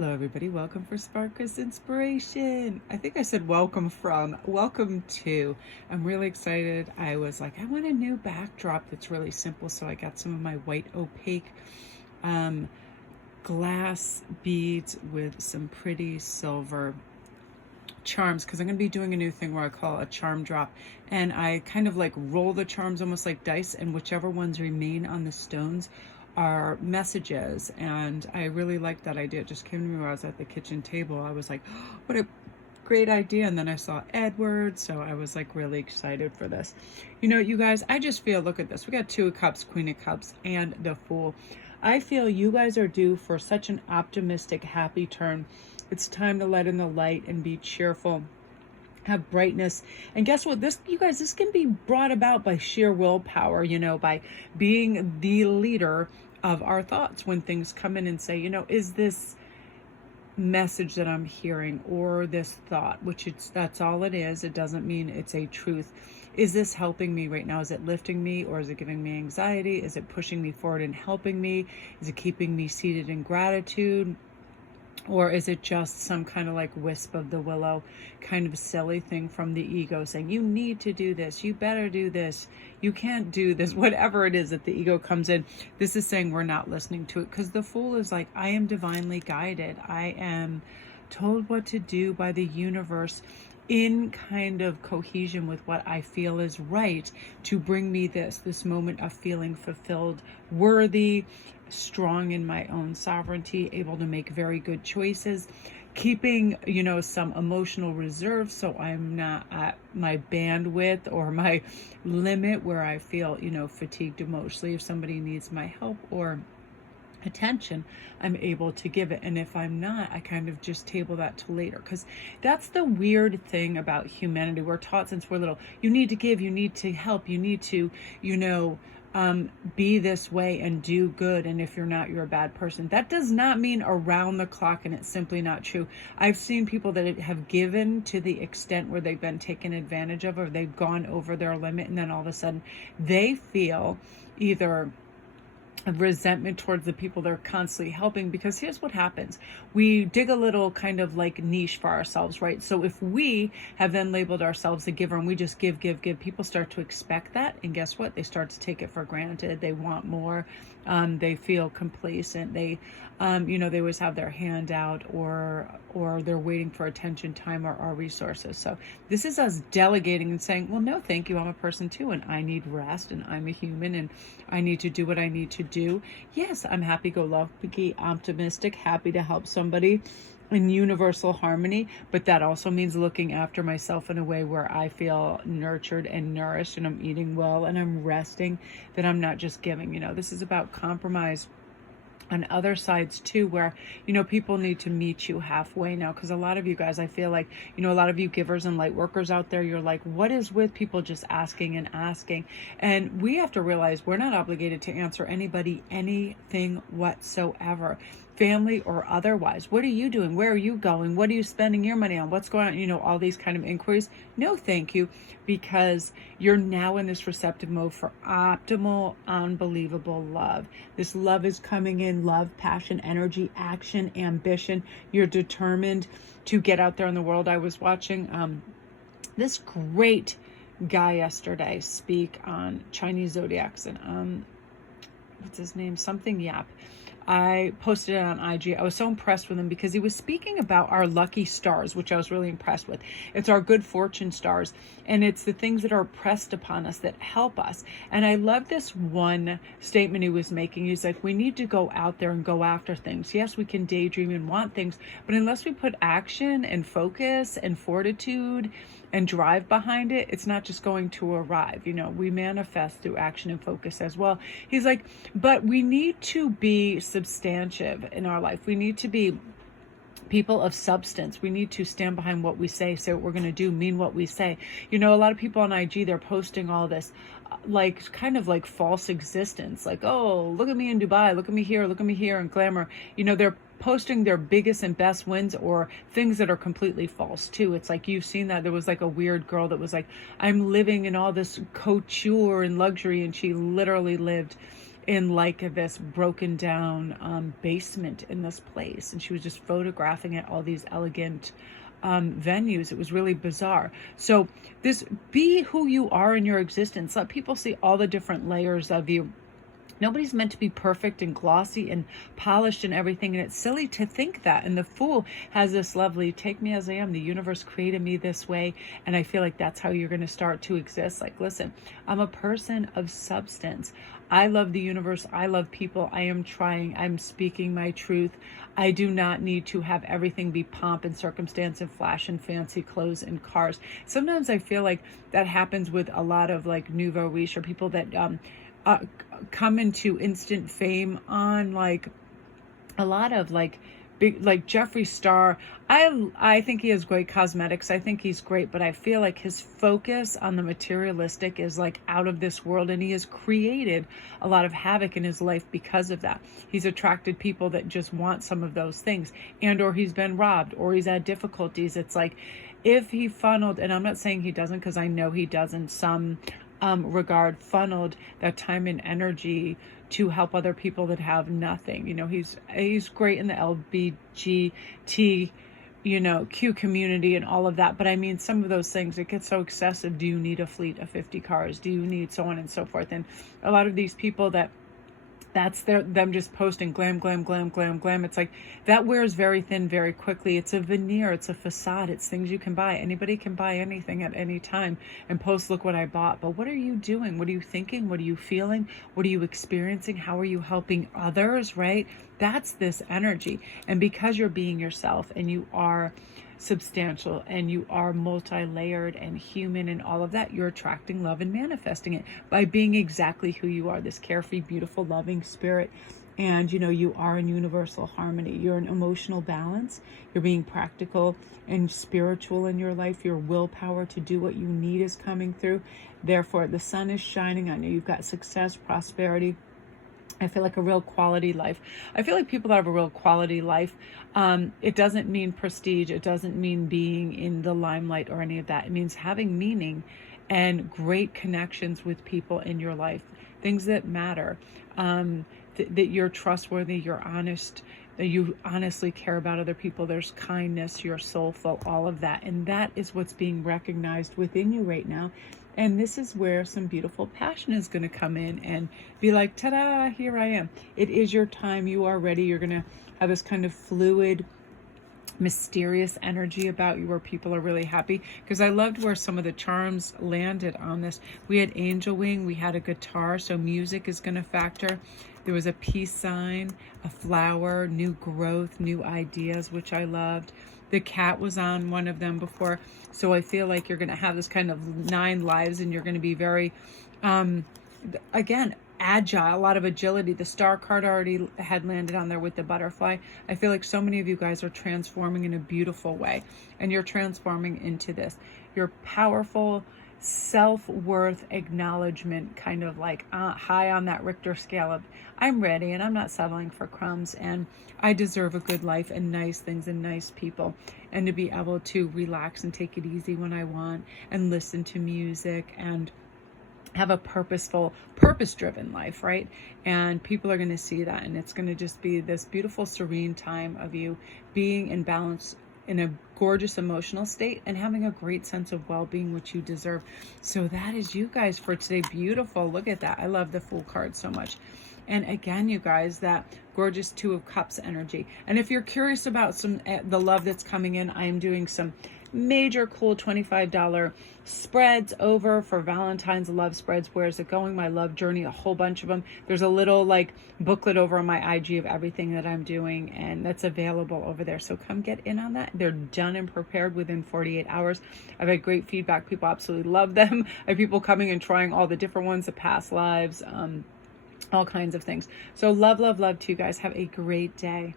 Hello, everybody. Welcome for Sparkus Inspiration. I think I said welcome to. I'm really excited. I was like, I want a new backdrop that's really simple. So I got some of my white opaque um, glass beads with some pretty silver charms, because I'm going to be doing a new thing where I call a charm drop, and I kind of like roll the charms almost like dice, and whichever ones remain on the stones are messages. And I really like that idea. It just came to me while I was at the kitchen table. I was like, oh, what a great idea. And then I saw Edward, so I was like really excited for this. You guys, I just feel, look at this, we got Two of Cups, Queen of Cups, and the Fool. I feel you guys are due for such an optimistic, happy turn. It's time to let in the light and be cheerful, have brightness. And guess what? You guys, this can be brought about by sheer willpower, by being the leader of our thoughts. When things come in and say, is this message that I'm hearing, or this thought, that's all it is. It doesn't mean it's a truth. Is this helping me right now? Is it lifting me, or is it giving me anxiety? Is it pushing me forward and helping me? Is it keeping me seated in gratitude? Or is it just some kind of like wisp of the willow, kind of silly thing from the ego saying, you need to do this, you better do this, you can't do this, whatever it is that the ego comes in. This is saying we're not listening to it, because the Fool is like, I am divinely guided. I am told what to do by the universe in kind of cohesion with what I feel is right to bring me this moment of feeling fulfilled, worthy, strong in my own sovereignty, able to make very good choices, keeping, some emotional reserve so I'm not at my bandwidth or my limit where I feel, fatigued emotionally. If somebody needs my help or attention, I'm able to give it. And if I'm not, I kind of just table that to later, because that's the weird thing about humanity. We're taught since we're little, you need to give, you need to help, you need to, be this way and do good. And if you're not, you're a bad person. That does not mean around the clock, and it's simply not true. I've seen people that have given to the extent where they've been taken advantage of, or they've gone over their limit, and then all of a sudden they feel either resentment towards the people they're constantly helping. Because here's what happens: we dig a little kind of like niche for ourselves, right? So if we have then labeled ourselves a giver and we just give, people start to expect that, and guess what? They start to take it for granted. They want more. They feel complacent. They they always have their hand out, or they're waiting for attention, time, or our resources. So this is us delegating and saying, well, no, thank you. I'm a person too, and I need rest, and I'm a human, and I need to do what I need to do. Yes, I'm happy-go-lucky, optimistic, happy to help somebody in universal harmony, but that also means looking after myself in a way where I feel nurtured and nourished, and I'm eating well, and I'm resting, that I'm not just giving. This is about compromise on other sides too, where people need to meet you halfway now. Because a lot of you guys, I feel like, a lot of you givers and light workers out there, you're like, what is with people just asking and asking? And we have to realize we're not obligated to answer anybody anything whatsoever, family or otherwise. What are you doing? Where are you going? What are you spending your money on? What's going on? All these kind of inquiries. No, thank you, because you're now in this receptive mode for optimal, unbelievable love. This love is coming in: love, passion, energy, action, ambition. You're determined to get out there in the world. I was watching this great guy yesterday speak on Chinese zodiacs, and what's his name? Something Yap. I posted it on IG. I was so impressed with him because he was speaking about our lucky stars, which I was really impressed with. It's our good fortune stars, and it's the things that are pressed upon us that help us. And I love this one statement he was making. He's like, we need to go out there and go after things. Yes, we can daydream and want things, but unless we put action and focus and fortitude and drive behind it, it's not just going to arrive. We manifest through action and focus as well. He's like, but we need to be substantive in our life. We need to be people of substance. We need to stand behind what we say what we're going to do, mean what we say. A lot of people on IG, they're posting all this like kind of like false existence, like, oh, look at me in Dubai, look at me here, and glamour. They're posting their biggest and best wins, or things that are completely false too. It's like, you've seen that. There was like a weird girl that was like, I'm living in all this couture and luxury, and she literally lived in like this broken down basement in this place, and she was just photographing at all these elegant venues. It was really bizarre. So this, be who you are in your existence. Let people see all the different layers of you. Nobody's meant to be perfect and glossy and polished and everything. And it's silly to think that. And the Fool has this lovely, take me as I am. The universe created me this way. And I feel like that's how you're going to start to exist. Like, listen, I'm a person of substance. I love the universe. I love people. I am trying. I'm speaking my truth. I do not need to have everything be pomp and circumstance and flash and fancy clothes and cars. Sometimes I feel like that happens with a lot of like nouveau riche, or people that come into instant fame on like a lot of like big, like Jeffree Star. I think he has great cosmetics. I think he's great, but I feel like his focus on the materialistic is like out of this world, and he has created a lot of havoc in his life because of that. He's attracted people that just want some of those things, and or he's been robbed, or he's had difficulties. It's like, if he funneled, and I'm not saying he doesn't, because I know he does in some regard, funneled that time and energy to help other people that have nothing. You know, he's great in the LBGT, you know, Q community and all of that. But I mean, some of those things, it gets so excessive. Do you need a fleet of 50 cars? Do you need so on and so forth? And a lot of these people that's them just posting glam, glam, glam, glam, glam. It's like, that wears very thin very quickly. It's a veneer, it's a facade, it's things you can buy. Anybody can buy anything at any time and post, look what I bought. But what are you doing? What are you thinking? What are you feeling? What are you experiencing? How are you helping others, right? That's this energy. And because you're being yourself, and you are substantial, and you are multi-layered and human and all of that, you're attracting love and manifesting it by being exactly who you are, this carefree, beautiful, loving spirit. And you know, you are in universal harmony. You're in emotional balance. You're being practical and spiritual in your life. Your willpower to do what you need is coming through. Therefore, the sun is shining on you. You've got success, prosperity. I feel like a real quality life. I feel like people that have a real quality life, it doesn't mean prestige. It doesn't mean being in the limelight or any of that. It means having meaning and great connections with people in your life, things that matter, that you're trustworthy, you're honest, that you honestly care about other people. There's kindness, you're soulful, all of that. And that is what's being recognized within you right now. And this is where some beautiful passion is going to come in and be like, ta-da, here I am. It is your time. You are ready. You're going to have this kind of fluid, mysterious energy about you where people are really happy. Because I loved where some of the charms landed on this. We had angel wing, we had a guitar, so music is going to factor. There was a peace sign, a flower, new growth, new ideas, which I loved. The cat was on one of them before. So I feel like you're going to have this kind of 9 lives, and you're going to be very, again, agile, a lot of agility. The star card already had landed on there with the butterfly. I feel like so many of you guys are transforming in a beautiful way, and you're transforming into this. You're powerful, self-worth acknowledgement, kind of like high on that Richter scale of, I'm ready and I'm not settling for crumbs, and I deserve a good life and nice things and nice people, and to be able to relax and take it easy when I want, and listen to music and have a purposeful, purpose-driven life, right? And people are going to see that, and it's going to just be this beautiful, serene time of you being in balance, in a gorgeous emotional state, and having a great sense of well-being, which you deserve. So that is you guys for today. Beautiful. Look at that. I love the Fool card so much. And again, you guys, that gorgeous 2 of Cups energy. And if you're curious about the love that's coming in, I am doing some major cool $25 spreads over for Valentine's love spreads. Where is it going? My love journey, a whole bunch of them. There's a little like booklet over on my IG of everything that I'm doing, and that's available over there. So come get in on that. They're done and prepared within 48 hours. I've had great feedback. People absolutely love them. I have people coming and trying all the different ones, the past lives, all kinds of things. So love, love, love to you guys. Have a great day.